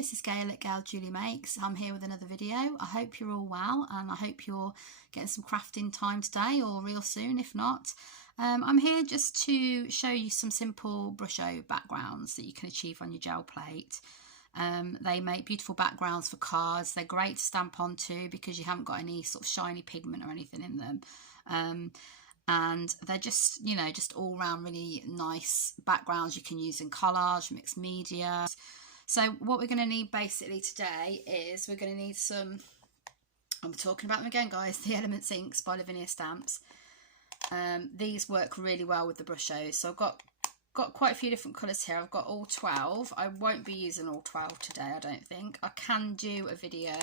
this is Gail at Gelli Makes. I'm here with another video. I hope you're all well and I hope you're getting some crafting time today or real soon if not. I'm here just to show you some simple Brusho backgrounds that you can achieve on your gel plate. They make beautiful backgrounds for cards. They're great to stamp onto because you haven't got any sort of shiny pigment or anything in them. And they're just, you know, just all round really nice backgrounds you can use in collage, mixed media. So what we're going to need basically today is we're going to need some, I'm talking about them again guys, the Elements Inks by Lavinia Stamps. These work really well with the Brushos. So I've got quite a few different colours here. I've got all 12. I won't be using all 12 today, I don't think. I can do a video.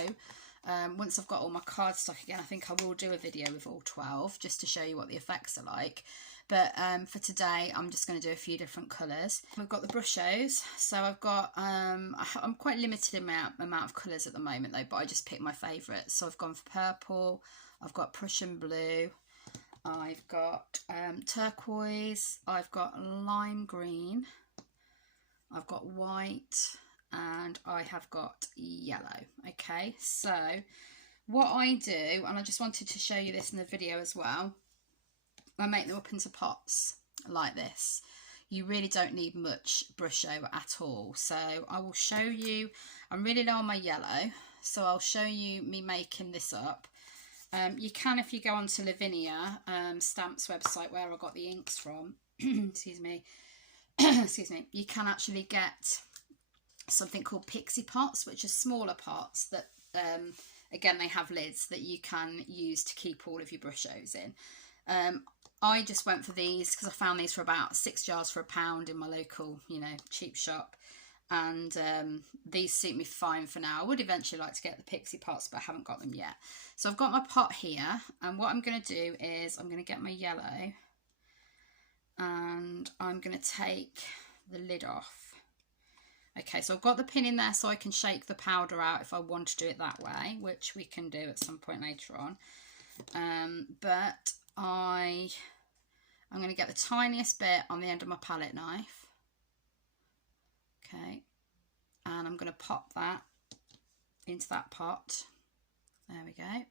Once I've got all my cardstock again, I think I will do a video with all 12 just to show you what the effects are like. But for today, I'm just going to do a few different colours. We've got the Brushos. So I've got, I'm quite limited amount of colours at the moment though, but I just picked my favourites. So I've gone for purple, I've got Prussian blue, I've got turquoise, I've got lime green, I've got white, and I have got yellow. Okay, so what I do, and I just wanted to show you this in the video as well, I make them up into pots like this. You really don't need much Brusho at all. So I will show you, I'm really low on my yellow, so I'll show you me making this up. You can, if you go onto Lavinia Stamps website where I got the inks from, excuse me, excuse me, you can actually get something called pixie pots, which are smaller pots that again they have lids that you can use to keep all of your Brushos in. I just went for these because I found these for about 6 jars for £1 in my local, you know, cheap shop, and these suit me fine for now. I would eventually like to get the pixie pots, but I haven't got them yet. So I've got my pot here, and what I'm going to do is I'm going to get my yellow and I'm going to take the lid off. Okay, so I've got the pin in there so I can shake the powder out if I want to do it that way, which we can do at some point later on. But I'm going to get the tiniest bit on the end of my palette knife. Okay, and I'm going to pop that into that pot. There we go.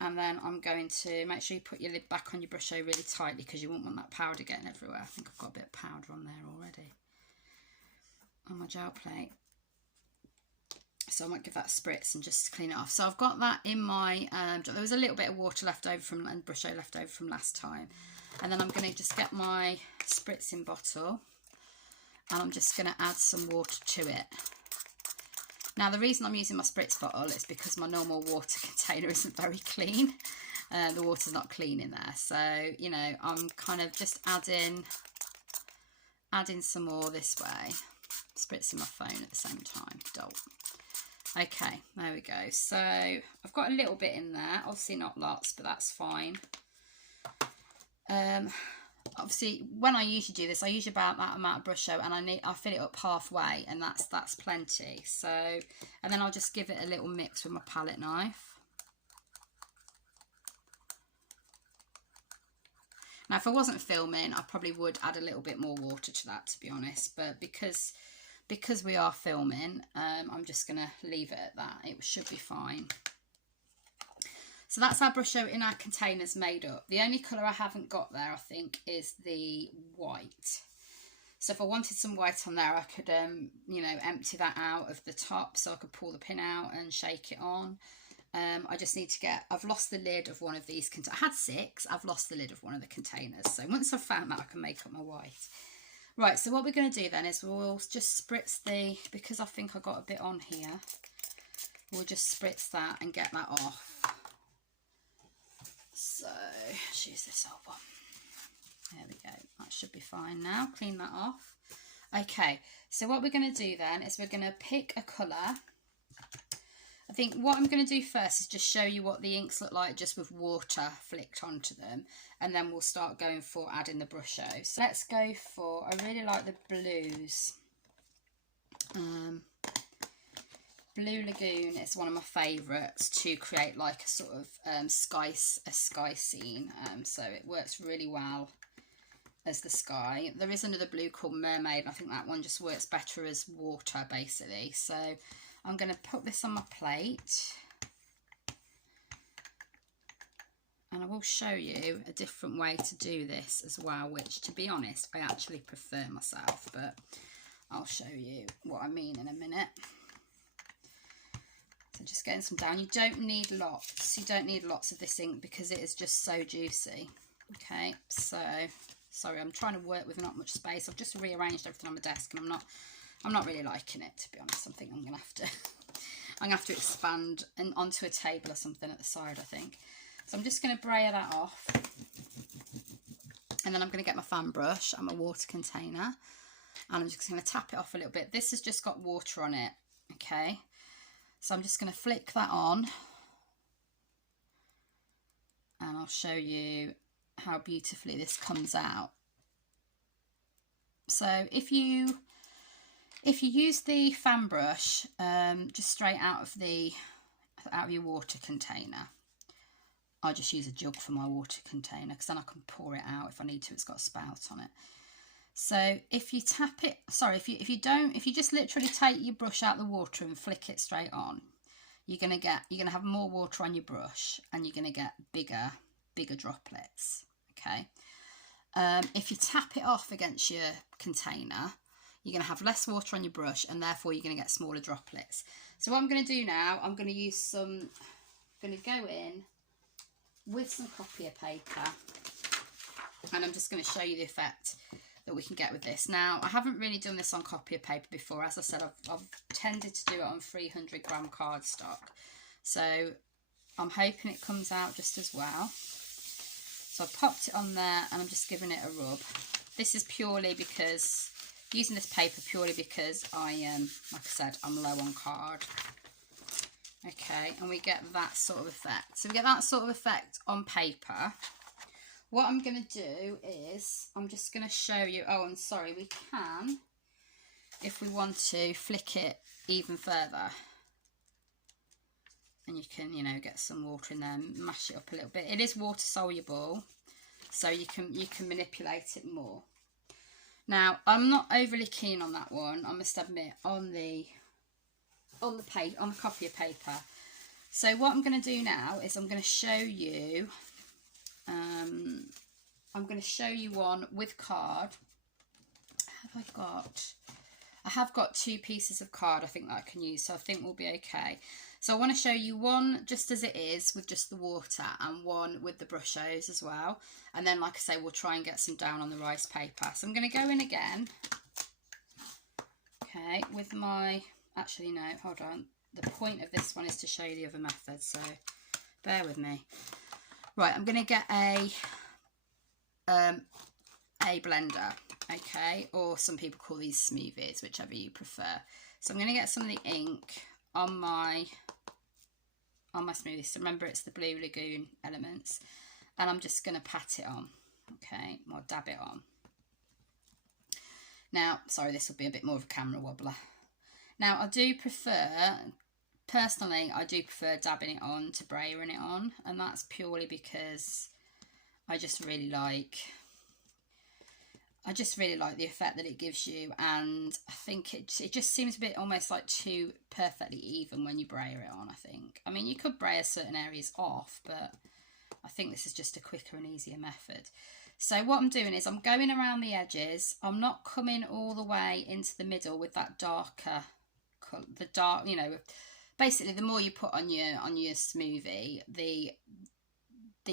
And then I'm going to make sure you put your lid back on your Brusho really tightly because you won't want that powder getting everywhere. I think I've got a bit of powder on there already on my gel plate. So I might give that a spritz and just clean it off. So I've got that in my, there was a little bit of water left over from, and Brusho left over from last time. And then I'm going to just get my spritzing bottle and I'm just going to add some water to it. Now the reason I'm using my spritz bottle is because my normal water container isn't very clean. The water's not clean in there. So, you know, I'm kind of just adding some more this way. Spritzing my phone at the same time. Dolt. Okay, there we go. So I've got a little bit in there, obviously not lots, but that's fine. Obviously when I usually do this, I use about that amount of Brusho and I fill it up halfway, and that's plenty. So, and then I'll just give it a little mix with my palette knife. Now if I wasn't filming, I probably would add a little bit more water to that, to be honest, but because we are filming, I'm just going to leave it at that. It should be fine. So that's our Brusho in our containers made up. The only colour I haven't got there, I think, is the white. So if I wanted some white on there, I could, you know, empty that out of the top so I could pull the pin out and shake it on. I just need to get, I've lost the lid of one of these, I had 6, I've lost the lid of one of the containers. So once I've found that, I can make up my white. Right, so what we're going to do then is we'll just spritz because I think I got a bit on here, we'll just spritz that and get that off. So, let's use this old one. There we go, that should be fine now, clean that off. Okay, so what we're going to do then is we're going to pick a colour. I think what I'm going to do first is just show you what the inks look like just with water flicked onto them, and then we'll start going for adding the Brusho. So let's go for, I really like the blues. Blue Lagoon is one of my favourites to create like a sort of sky scene, so it works really well as the sky. There is another blue called Mermaid, and I think that one just works better as water basically. So I'm going to put this on my plate, and I will show you a different way to do this as well, which to be honest I actually prefer myself, but I'll show you what I mean in a minute. So just getting some down. You don't need lots. You don't need lots of this ink because it is just so juicy. Okay, so sorry, I'm trying to work with not much space. I've just rearranged everything on my desk, and I'm not really liking it, to be honest. I think I'm gonna have to expand and onto a table or something at the side, I think. So I'm just gonna brayer that off, and then I'm gonna get my fan brush and my water container, and I'm just gonna tap it off a little bit. This has just got water on it, okay? So I'm just going to flick that on, and I'll show you how beautifully this comes out. So if you use the fan brush just straight out of your water container, I just use a jug for my water container because then I can pour it out if I need to. It's got a spout on it. So if you tap it, sorry, if you just literally take your brush out of the water and flick it straight on, you're gonna have more water on your brush, and you're gonna get bigger droplets. Okay. If you tap it off against your container, you're gonna have less water on your brush, and therefore you're gonna get smaller droplets. So what I'm gonna do now, I'm gonna go in with some copier paper, and I'm just gonna show you the effect that we can get with this. Now, I haven't really done this on copier paper before. As I said, I've tended to do it on 300 gram cardstock. So I'm hoping it comes out just as well. So I've popped it on there, and I'm just giving it a rub. This is purely because, using this paper purely because like I said, I'm low on card. Okay, and we get that sort of effect. So we get that sort of effect on paper. What I'm going to do is, I'm just going to show you, oh, I'm sorry, we can, if we want to, flick it even further. And you can, get some water in there, mash it up a little bit. It is water soluble, so you can manipulate it more. Now, I'm not overly keen on that one, I must admit, on the copier paper. So what I'm going to do now is I'm going to show you one with card. I have got 2 pieces of card I think that I can use, so I think we'll be okay. So I want to show you one just as it is with just the water, and one with the Brushos as well. And then, like I say, we'll try and get some down on the rice paper. So I'm going to go in again. Okay, with my, actually no, hold on. The point of this one is to show you the other method, so bear with me. Right, I'm going to get a blender, okay, or some people call these smoothies, whichever you prefer. So I'm going to get some of the ink on my smoothie. So remember, it's the Blue Lagoon Elements, and I'm just going to pat it on, okay, or dab it on. Now, sorry, this will be a bit more of a camera wobbler. Now, I do prefer, personally, I do prefer dabbing it on to brayering it on, and that's purely because I just really like the effect that it gives you, and I think it just seems a bit almost like too perfectly even when you brayer it on, I think. I mean, you could brayer certain areas off, but I think this is just a quicker and easier method. So what I'm doing is I'm going around the edges. I'm not coming all the way into the middle with that darker colour, basically the more you put on your smoothie, the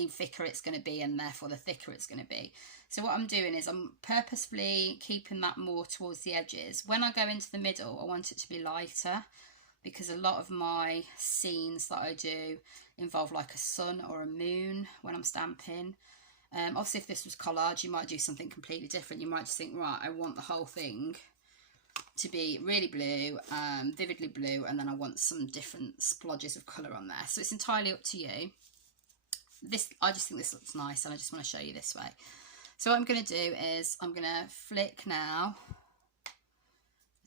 thicker it's going to be, and therefore the thicker it's going to be. So what I'm doing is I'm purposefully keeping that more towards the edges. When I go into the middle, I want it to be lighter, because a lot of my scenes that I do involve like a sun or a moon when I'm stamping. Obviously, if this was collage, you might do something completely different. You might just think, right, I want the whole thing to be really blue, vividly blue, and then I want some different splodges of colour on there. So it's entirely up to you. I just think this looks nice, and I just want to show you this way. So what I'm going to do is I'm going to flick now,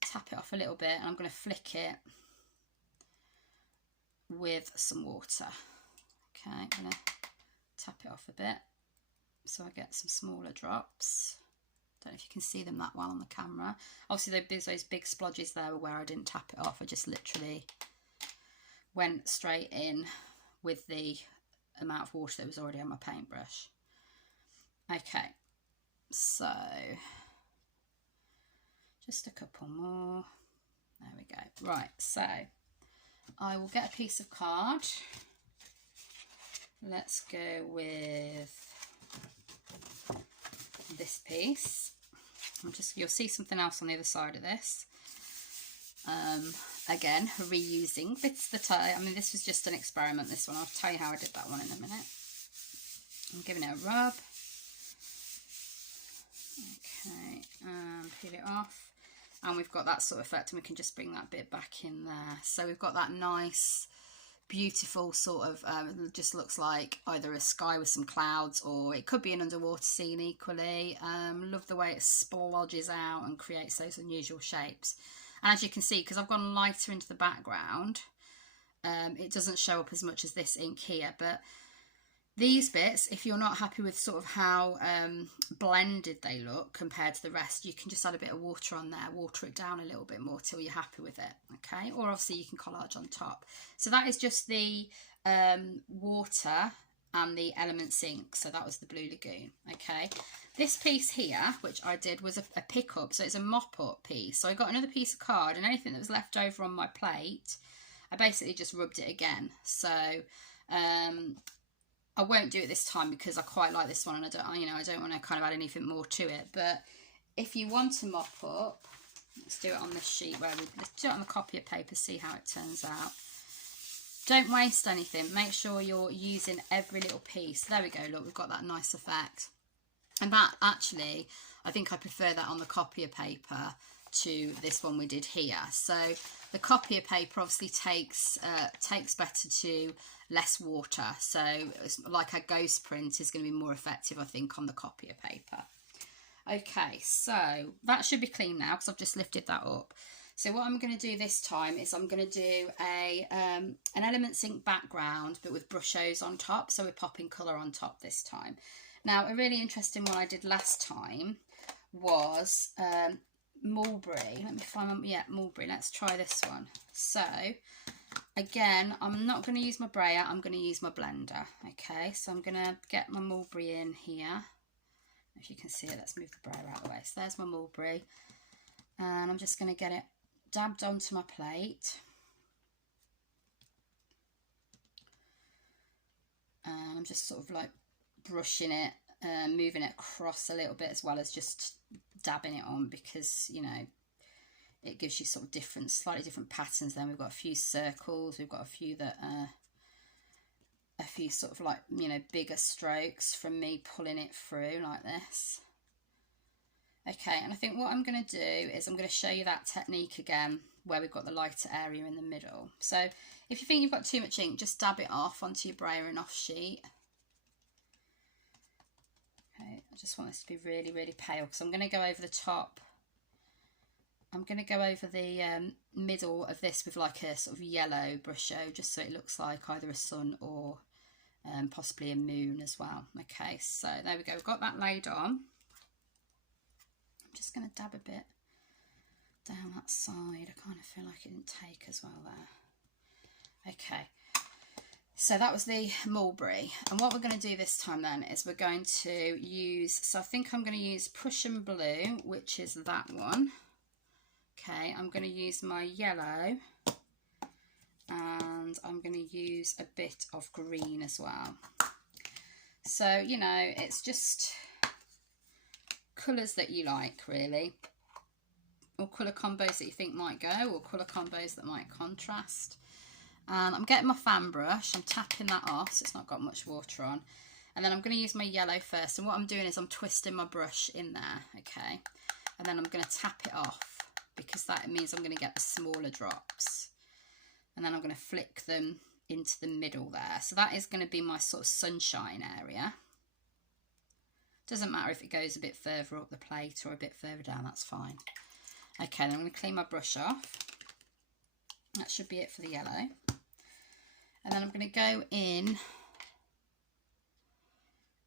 tap it off a little bit, and I'm going to flick it with some water. Okay, I'm going to tap it off a bit so I get some smaller drops. Don't know if you can see them that well on the camera. Obviously those big splodges there were where I didn't tap it off. I just literally went straight in with the amount of water that was already on my paintbrush. Okay, so just a couple more. There we go. Right, so I will get a piece of card. Let's go with this piece. You'll see something else on the other side of this. Again, reusing bits that I mean, this was just an experiment, this one. I'll tell you how I did that one in a minute. I'm giving it a rub. Okay, and peel it off. And we've got that sort of effect, and we can just bring that bit back in there. So we've got that nice, beautiful sort of, it just looks like either a sky with some clouds, or it could be an underwater scene equally. Love the way it splodges out and creates those unusual shapes. And as you can see, because I've gone lighter into the background, it doesn't show up as much as this ink here. But these bits, if you're not happy with sort of how blended they look compared to the rest, you can just add a bit of water on there, water it down a little bit more till you're happy with it, okay? Or obviously you can collage on top. So that is just the water and the Elements ink. So that was the Blue Lagoon, okay? This piece here, which I did, was a pick-up, so it's a mop-up piece. So I got another piece of card, and anything that was left over on my plate, I basically just rubbed it again. So I won't do it this time because I quite like this one, and I don't want to kind of add anything more to it. But if you want to mop up, let's do it on this sheet let's do it on the copy of paper, see how it turns out. Don't waste anything. Make sure you're using every little piece. There we go. Look, we've got that nice effect. And that actually, I think I prefer that on the copier paper to this one we did here. So the copier paper obviously takes better to less water. So it's like a ghost print is going to be more effective, I think, on the copier paper. Okay, so that should be clean now because I've just lifted that up. So what I'm going to do this time is I'm going to do an Elements ink background, but with Brushos on top. So we're popping colour on top this time. Now, a really interesting one I did last time was Mulberry. Let me find one. Yeah, Mulberry. Let's try this one. So, again, I'm not going to use my brayer. I'm going to use my blender. Okay, so I'm going to get my Mulberry in here. If you can see it, let's move the brayer out of the way. So there's my Mulberry. And I'm just going to get it dabbed onto my plate. And I'm just sort of like brushing it, moving it across a little bit, as well as just dabbing it on, because, you know, it gives you sort of different, slightly different patterns. Then we've got a few circles, we've got a few that a few sort of like, you know, bigger strokes from me pulling it through like this. Okay, and I think what I'm going to do is I'm going to show you that technique again where we've got the lighter area in the middle. So if you think you've got too much ink, just dab it off onto your brayer and off sheet. Okay, I just want this to be really, really pale because I'm going to go over the top. I'm going to go over the middle of this with like a sort of yellow Brusho, just so it looks like either a sun or possibly a moon as well. Okay, so there we go. We've got that laid on. I'm just going to dab a bit down that side. I kind of feel like it didn't take as well there. Okay, so that was the Mulberry. And what we're going to do this time then is we're going to use, so I think I'm going to use Prussian Blue, which is that one. Okay, I'm going to use my yellow and I'm going to use a bit of green as well. So, you know, it's just colours that you like, really, or colour combos that you think might go, or colour combos that might contrast. And I'm getting my fan brush, I'm tapping that off so it's not got much water on, and then I'm going to use my yellow first, and what I'm doing is I'm twisting my brush in there, okay, and then I'm going to tap it off because that means I'm going to get the smaller drops, and then I'm going to flick them into the middle there. So that is going to be my sort of sunshine area. Doesn't matter if it goes a bit further up the plate or a bit further down, that's fine. Okay, then I'm going to clean my brush off. That should be it for the yellow. And then I'm going to go in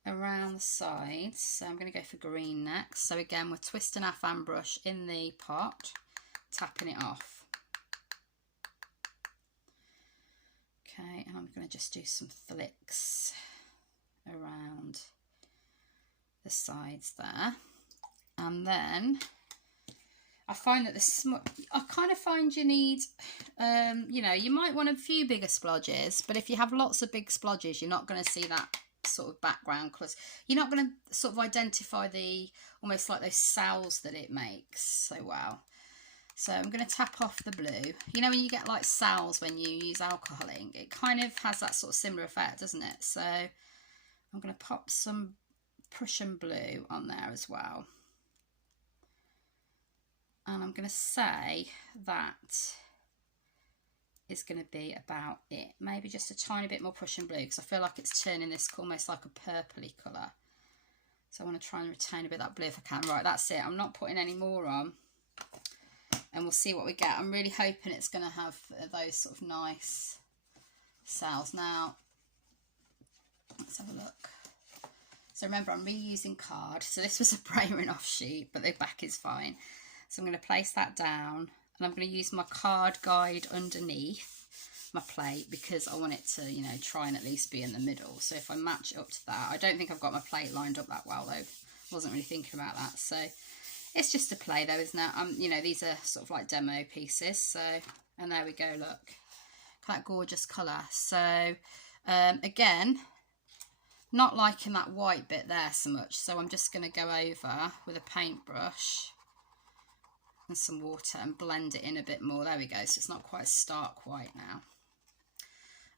around the sides. So I'm going to go for green next. So again, we're twisting our fan brush in the pot, tapping it off. Okay, and I'm going to just do some flicks around the sides there. And then I find that I kind of find you need, you know, you might want a few bigger splodges, but if you have lots of big splodges, you're not going to see that sort of background colours. You're not going to sort of identify the, almost like those cells that it makes so well. So I'm going to tap off the blue. You know when you get like cells when you use alcohol ink, it kind of has that sort of similar effect, doesn't it? So I'm going to pop some Prussian blue on there as well. And I'm going to say that is going to be about it. Maybe just a tiny bit more Prussian blue, because I feel like it's turning this almost like a purpley colour. So I want to try and retain a bit of that blue if I can. Right, that's it. I'm not putting any more on. And we'll see what we get. I'm really hoping it's going to have those sort of nice cells. Now, let's have a look. So remember, I'm reusing card. So this was a Brayer off sheet, but the back is fine. So I'm going to place that down, and I'm going to use my card guide underneath my plate, because I want it to, you know, try and at least be in the middle. So if I match it up to that, I don't think I've got my plate lined up that well though. I wasn't really thinking about that. So it's just a play though, isn't it? You know, these are sort of like demo pieces. So, and there we go, look. That gorgeous colour. So, again, not liking that white bit there so much. So I'm just going to go over with a paintbrush and some water and blend it in a bit more. There we go. So it's not quite stark white now.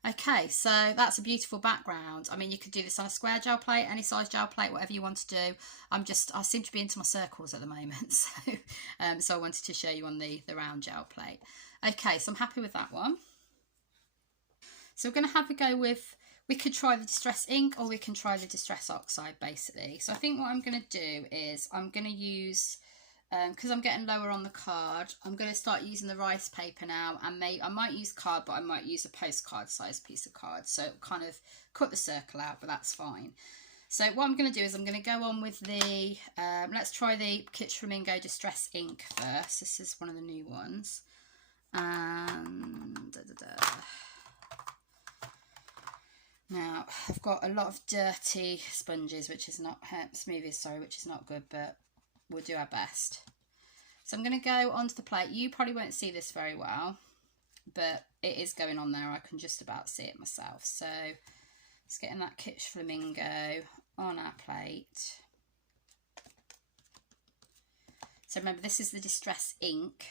Okay, so that's a beautiful background. I mean, you could do this on a square gel plate, any size gel plate, whatever you want to do. I seem to be into my circles at the moment, so so I wanted to show you on the round gel plate. Okay, so I'm happy with that one. So we're going to have a go with, we could try the Distress ink, or we can try the Distress oxide, basically. So I think what I'm going to do is I'm going to use, because I'm getting lower on the card, I'm going to start using the rice paper now, and I might use card, but I might use a postcard size piece of card, so kind of cut the circle out, but that's fine. So what I'm going to do is I'm going to go on with the, let's try the Kitsch Flamingo Distress ink first. This is one of the new ones. And now I've got a lot of dirty sponges, which is not, smoothies, sorry, which is not good, but we'll do our best. So I'm going to go onto the plate. You probably won't see this very well, but it is going on there. I can just about see it myself. So just getting that Kitsch Flamingo on our plate. So remember, this is the Distress ink,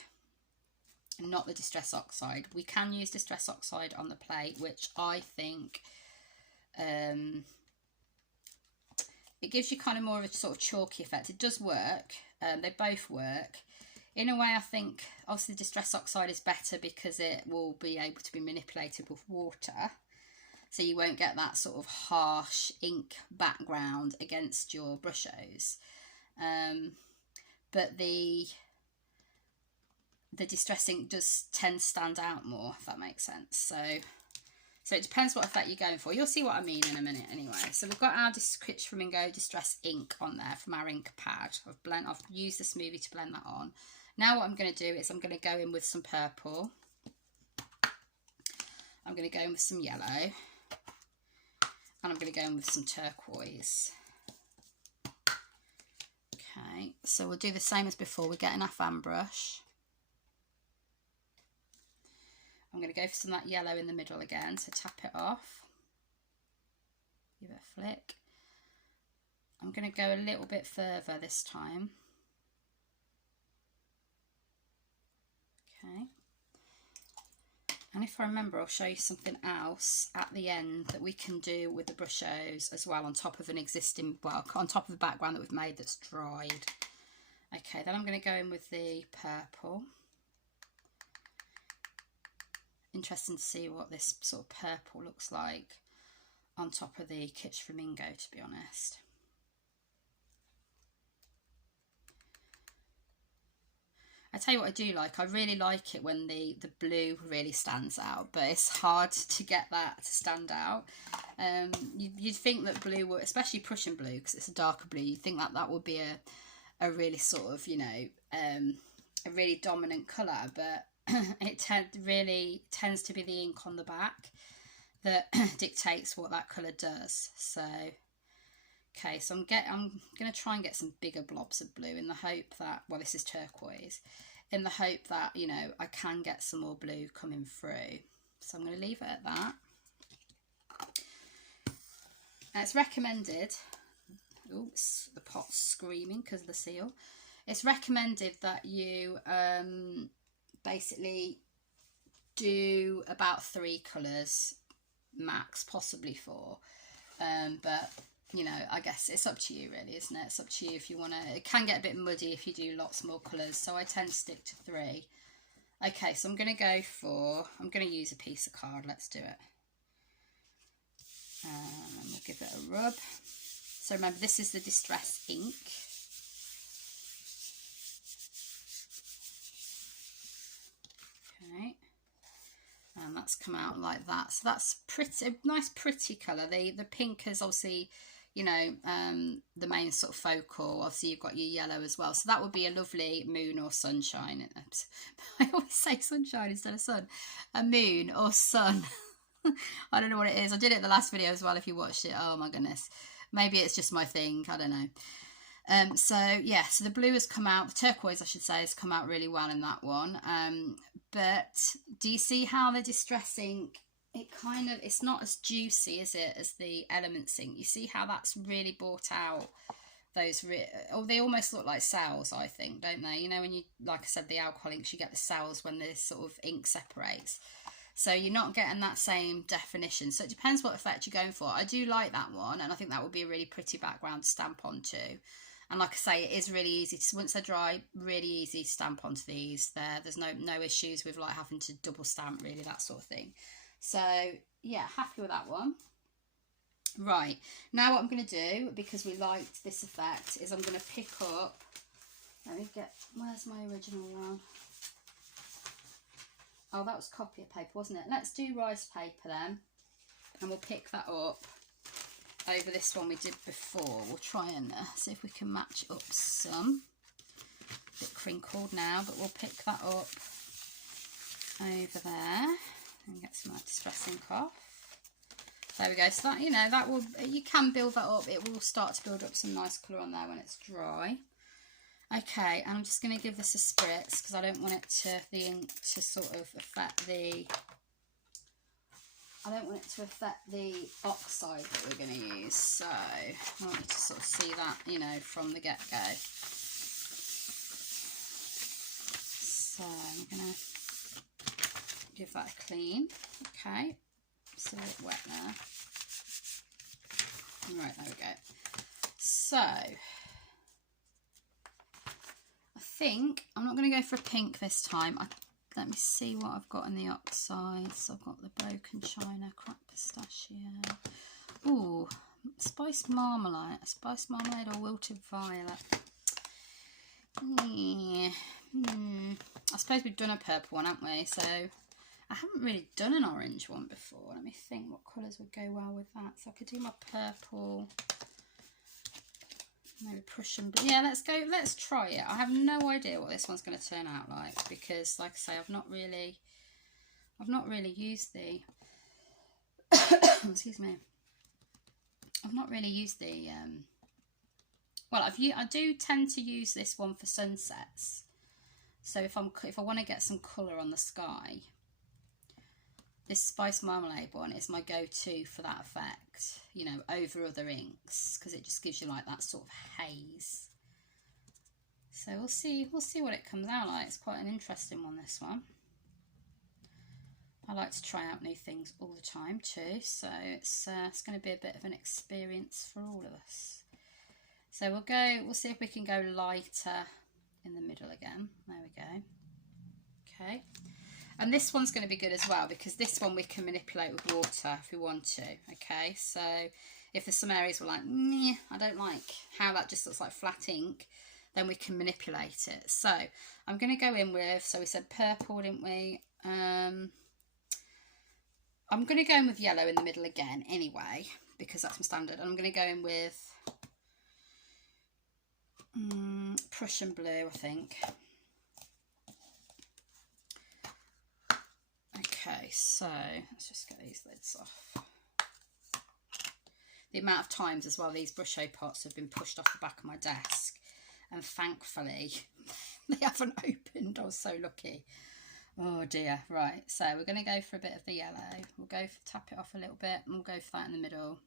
not the Distress oxide. We can use Distress oxide on the plate, which I think it gives you kind of more of a sort of chalky effect. It does work. They both work. In a way, I think obviously the Distress oxide is better because it will be able to be manipulated with water. So you won't get that sort of harsh ink background against your Brushos. But the Distress ink does tend to stand out more, if that makes sense. So it depends what effect you're going for. You'll see what I mean in a minute anyway. So we've got our Kitsch Flamingo Distress ink on there from our ink pad. I've used the smoothie to blend that on. Now what I'm going to do is I'm going to go in with some purple. I'm going to go in with some yellow. And I'm going to go in with some turquoise. Okay, so we'll do the same as before. We're getting our fan brush. I'm going to go for some of that yellow in the middle again, so tap it off, give it a flick. I'm going to go a little bit further this time. Okay. And if I remember, I'll show you something else at the end that we can do with the Brushos as well, on top of an existing, well, on top of the background that we've made that's dried. Okay, then I'm going to go in with the purple. Interesting to see what this sort of purple looks like on top of the Kitsch Flamingo, to be honest. I tell you what I do like. I really like it when the blue really stands out, but it's hard to get that to stand out. You'd think that blue would, especially Prussian blue, because it's a darker blue, you'd think that that would be a really sort of, you know, a really dominant colour, but it really tends to be the ink on the back that dictates what that colour does. So, okay, so I'm going to try and get some bigger blobs of blue in the hope that, well, this is turquoise, in the hope that, you know, I can get some more blue coming through. So I'm going to leave it at that. Now it's recommended, oops, the pot's screaming because of the seal. It's recommended that you basically do about 3 colours max, possibly 4, but you know, I guess it's up to you really, isn't it? It's up to you if you want to. It can get a bit muddy if you do lots more colours, so I tend to stick to 3. Okay, so I'm going to use a piece of card. Let's do it. And we'll give it a rub. So remember, this is the Distress ink. Okay. And that's come out like that. So that's pretty, a nice pretty colour. The pink is obviously, you know, the main sort of focal. Obviously you've got your yellow as well. So that would be a lovely moon or sunshine. I always say sunshine instead of sun. A moon or sun. I don't know what it is. I did it in the last video as well if you watched it. Oh my goodness. Maybe it's just my thing. I don't know. So yeah, so the blue has come out, the turquoise I should say, has come out really well in that one. But do you see how the Distress ink, it kind of, it's not as juicy, is it, as the Elements ink? You see how that's really brought out those, oh, they almost look like cells, I think, don't they? You know, when you, like I said, the alcohol inks, you get the cells when the sort of ink separates. So you're not getting that same definition. So it depends what effect you're going for. I do like that one, and I think that would be a really pretty background to stamp onto. And like I say, it is really easy to, once they're dry, really easy to stamp onto these. There's no issues with like having to double stamp, really, that sort of thing. So yeah, happy with that one. Right, now what I'm going to do, because we liked this effect, is I'm going to pick up, let me get, where's my original one? Oh, that was copy paper, wasn't it? Let's do rice paper then, and we'll pick that up over this one we did before. We'll try and see if we can match up some. A bit crinkled now, but we'll pick that up over there and get some of that Distress ink off. There we go. So that, you know, that will, you can build that up. It will start to build up some nice colour on there when it's dry. Okay, and I'm just going to give this a spritz because I don't want it to, the ink to sort of affect the, I don't want it to affect the oxide that we're going to use. So I want you to sort of see that, you know, from the get-go. So I'm going to give that a clean. Okay, it's a bit wet there. Right, there we go. So I think I'm not going to go for a pink this time. Let me see what I've got in the oxide. So I've got the broken china, cracked pistachio. Ooh, spiced marmalade or wilted violet. Yeah. I suppose we've done a purple one, haven't we? So I haven't really done an orange one before. Let me think what colours would go well with that. So I could do my purple. Maybe Prussian blue. Yeah, let's try it. I have no idea what this one's going to turn out like because, like I say, I've not really used the excuse me. I've not really used the well, I do tend to use this one for sunsets. So if I want to get some colour on the sky, this Spice Marmalade one is my go-to for that effect, you know, over other inks, because it just gives you like that sort of haze. So we'll see what it comes out like. It's quite an interesting one, this one. I like to try out new things all the time too, so it's going to be a bit of an experience for all of us. So we'll see if we can go lighter in the middle again. There we go. Okay. And this one's going to be good as well because this one we can manipulate with water if we want to, okay? So if there's some areas we're like, meh, I don't like how that just looks like flat ink, then we can manipulate it. So I'm going to go in with, so we said purple, didn't we? I'm going to go in with yellow in the middle again anyway, because that's my standard. And I'm going to go in with Prussian blue, I think. Okay, so let's just get these lids off. The amount of times as well these Brusho pots have been pushed off the back of my desk, and thankfully they haven't opened. I was so lucky. Oh dear. Right, so we're going to go for a bit of the yellow. We'll go for, tap it off a little bit, and we'll go for that in the middle.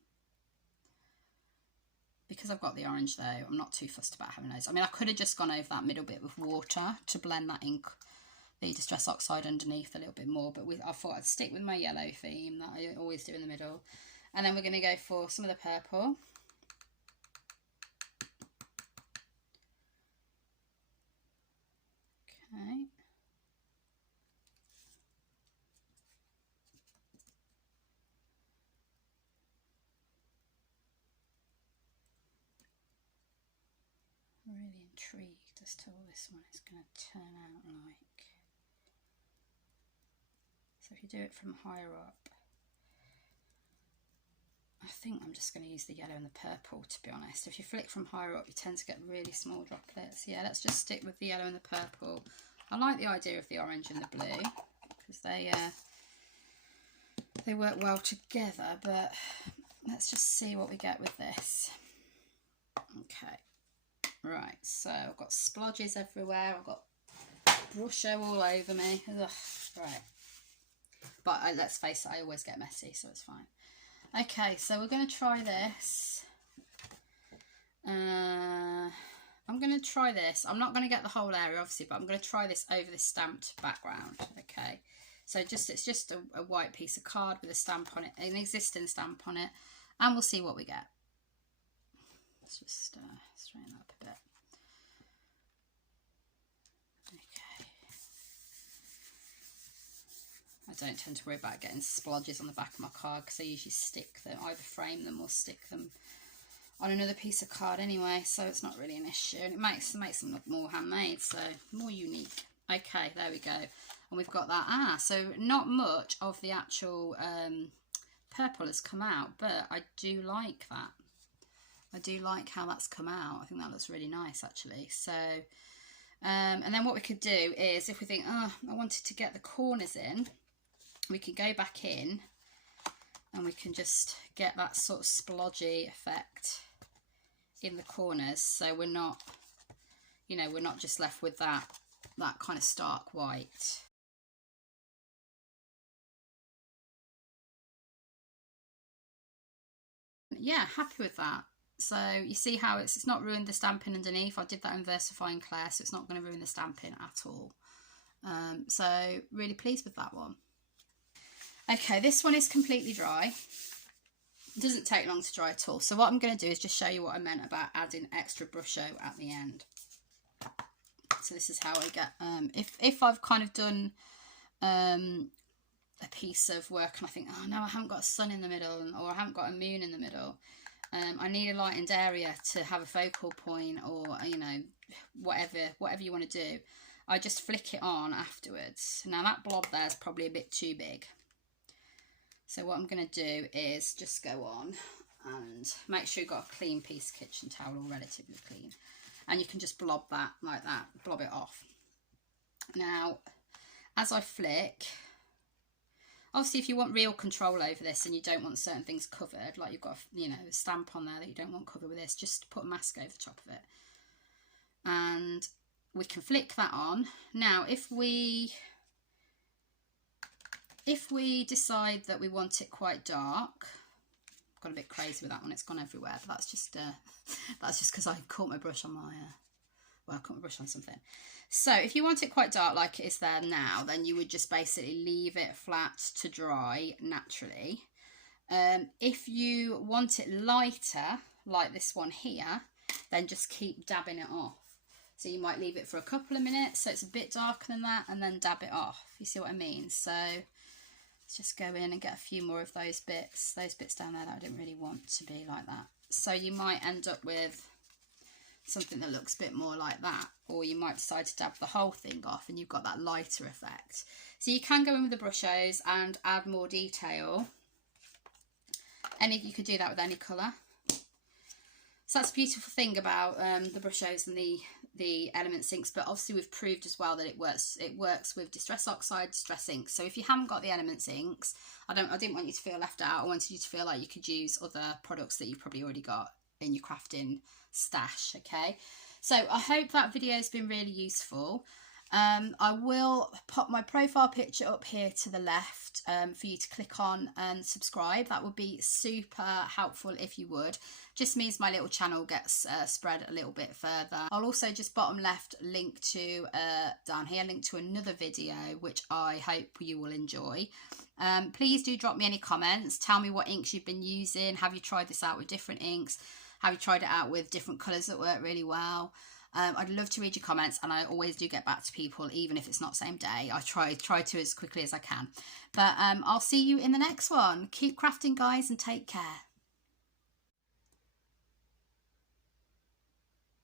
Because I've got the orange though, I'm not too fussed about having those. I mean, I could have just gone over that middle bit with water to blend that ink, the Distress Oxide underneath a little bit more, but I thought I'd stick with my yellow theme that I always do in the middle. And then we're going to go for some of the purple. Okay. Really intrigued as to what this one is going to turn out like. So if you do it from higher up, I think I'm just going to use the yellow and the purple, to be honest. If you flick from higher up, you tend to get really small droplets. Yeah, let's just stick with the yellow and the purple. I like the idea of the orange and the blue because they work well together, but let's just see what we get with this. Okay, right, so I've got splodges everywhere. I've got Brusho all over me. Ugh, right, but let's face it, I always get messy, so it's fine. Okay, so we're going to try this. I'm going to try this. I'm not going to get the whole area, obviously, but I'm going to try this over this stamped background. Okay, so it's just a white piece of card with a stamp on it, an existing stamp on it, and we'll see what we get. Let's just straighten up a bit. Okay. I don't tend to worry about getting splodges on the back of my card because I usually stick them, either frame them or stick them on another piece of card anyway, so it's not really an issue, and it makes them look more handmade, so more unique. Okay, there we go, and we've got that. So not much of the actual purple has come out, but I do like that. I do like how that's come out. I think that looks really nice actually. So and then what we could do is, if we think, oh, I wanted to get the corners in, we can go back in and we can just get that sort of splodgy effect in the corners, so we're not, you know, we're not just left with that kind of stark white. Yeah, happy with that. So you see how it's not ruined the stamping underneath. I did that in VersaFine Claire, so it's not going to ruin the stamping at all. So really pleased with that one. Okay, this one is completely dry. It doesn't take long to dry at all. So what I'm going to do is just show you what I meant about adding extra Brusho at the end. So this is how I get, if I've kind of done a piece of work and I think, oh no, I haven't got a sun in the middle, or I haven't got a moon in the middle, I need a lightened area to have a focal point, or, you know, whatever you want to do. I just flick it on afterwards. Now that blob there is probably a bit too big. So what I'm going to do is just go on and make sure you've got a clean piece of kitchen towel, or relatively clean. And you can just blob that like that, blob it off. Now, as I flick, obviously if you want real control over this and you don't want certain things covered, like you've got, you know, a stamp on there that you don't want covered with this, just put a mask over the top of it. And we can flick that on. Now, if we decide that we want it quite dark, I've got a bit crazy with that one, it's gone everywhere, but that's just because I caught my brush on my, well, I caught my brush on something. So if you want it quite dark like it is there now, then you would just basically leave it flat to dry naturally. If you want it lighter, like this one here, then just keep dabbing it off. So you might leave it for a couple of minutes so it's a bit darker than that, and then dab it off. You see what I mean? So let's just go in and get a few more of those bits down there that I didn't really want to be like that. So you might end up with something that looks a bit more like that, or you might decide to dab the whole thing off and you've got that lighter effect. So you can go in with the Brushos and add more detail. You could do that with any colour. So that's a beautiful thing about the Brushos and the Elements inks, but obviously we've proved as well that it works with Distress Oxide, Distress inks. So if you haven't got the Elements inks, I didn't want you to feel left out. I wanted you to feel like you could use other products that you've probably already got in your crafting stash. Okay, so I hope that video has been really useful. I will pop my profile picture up here to the left for you to click on and subscribe. That would be super helpful if you would. Just means my little channel gets spread a little bit further. I'll also just bottom left link to down here, link to another video which I hope you will enjoy. Please do drop me any comments. Tell me what inks you've been using. Have you tried this out with different inks? Have you tried it out with different colours that work really well? I'd love to read your comments, and I always do get back to people, even if it's not same day. I try to as quickly as I can. But I'll see you in the next one. Keep crafting, guys, and take care.